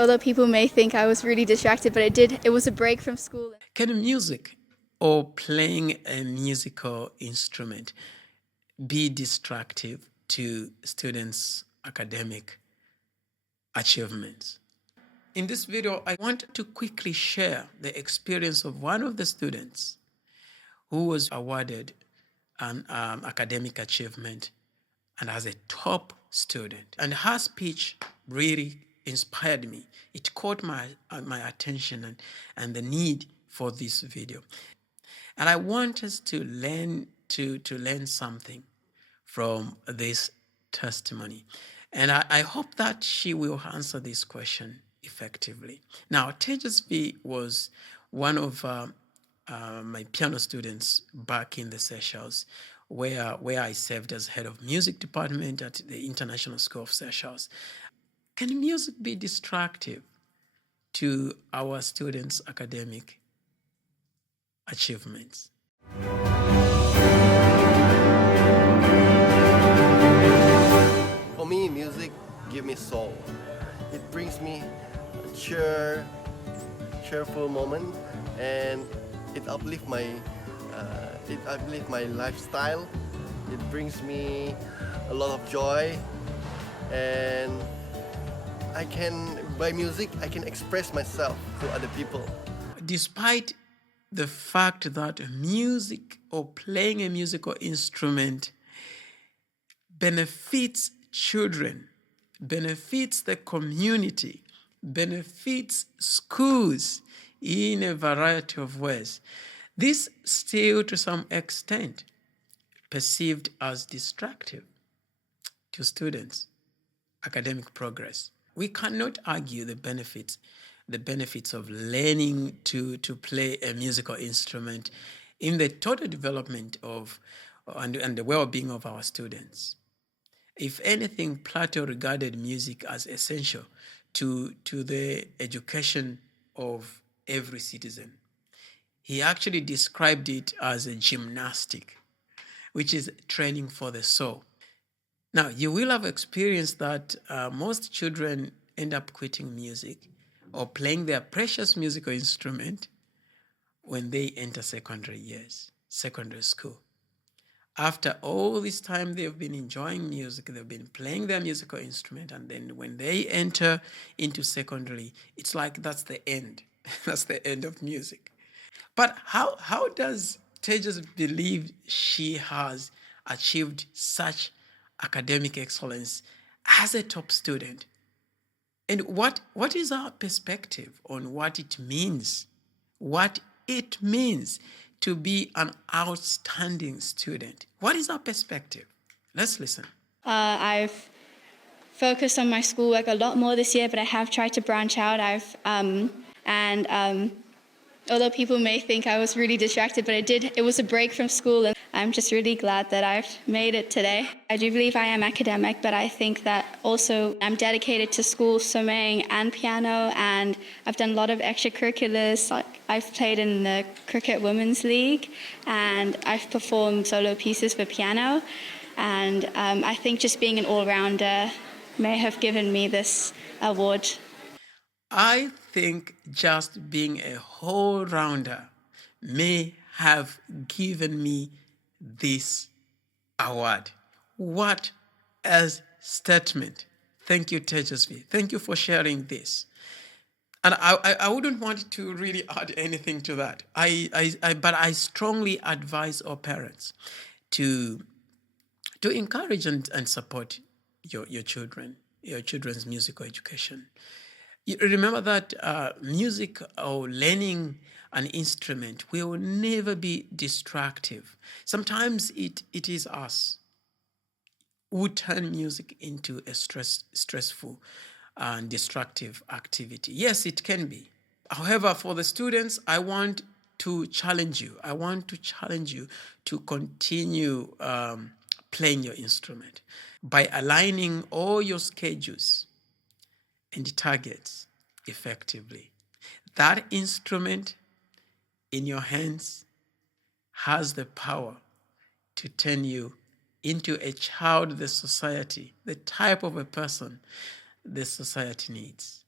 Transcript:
Although people may think I was really distracted, but it was a break from school. Can music or playing a musical instrument be destructive to students' academic achievements? In this video, I want to quickly share the experience of one of the students who was awarded an academic achievement and as a top student. And her speech really inspired me. It caught my attention and the need for this video. And I want us to learn learn something from this testimony. And I hope that she will answer this question effectively. Now, Tejasvi was one of my piano students back in the Seychelles, where I served as head of music department at the International School of Seychelles. Can music be destructive to our students' academic achievements? For me, music gives me soul. It brings me a cheerful moment, and it uplifts my lifestyle. It brings me a lot of joy, and by music, I can express myself to other people. Despite the fact that music or playing a musical instrument benefits children, benefits the community, benefits schools in a variety of ways, this still to some extent perceived as destructive to students' academic progress. We cannot argue the benefits of learning to play a musical instrument in the total development of and the well-being of our students. If anything, Plato regarded music as essential to the education of every citizen. He actually described it as a gymnastic, which is training for the soul. Now, you will have experienced that most children end up quitting music or playing their precious musical instrument when they enter secondary school. After all this time they've been enjoying music, they've been playing their musical instrument, and then when they enter into secondary, it's like that's the end. That's the end of music. But how does Tejas believe she has achieved such academic excellence as a top student? And what is our perspective on what it means to be an outstanding student? What is our perspective? Let's listen. I've focused on my schoolwork a lot more this year, but I have tried to branch out. Although people may think I was really distracted, but it was a break from school, and I'm just really glad that I've made it today. I do believe I am academic, but I think that also I'm dedicated to school, swimming and piano, and I've done a lot of extracurriculars. Like I've played in the Cricket Women's League, and I've performed solo pieces for piano, and I think just being an all-rounder may have given me this award. I think just being a whole rounder may have given me this award. What a statement. Thank you, Tejasvi. Thank you for sharing this. And I wouldn't want to really add anything to that. But I strongly advise our parents to encourage and support your children's musical education. You remember that music or learning an instrument will never be destructive. Sometimes it is us who turn music into a stressful and destructive activity. Yes, it can be. However, for the students, I want to challenge you. I want to challenge you to continue playing your instrument by aligning all your schedules and targets effectively. That instrument in your hands has the power to turn you into a child the type of a person the society needs.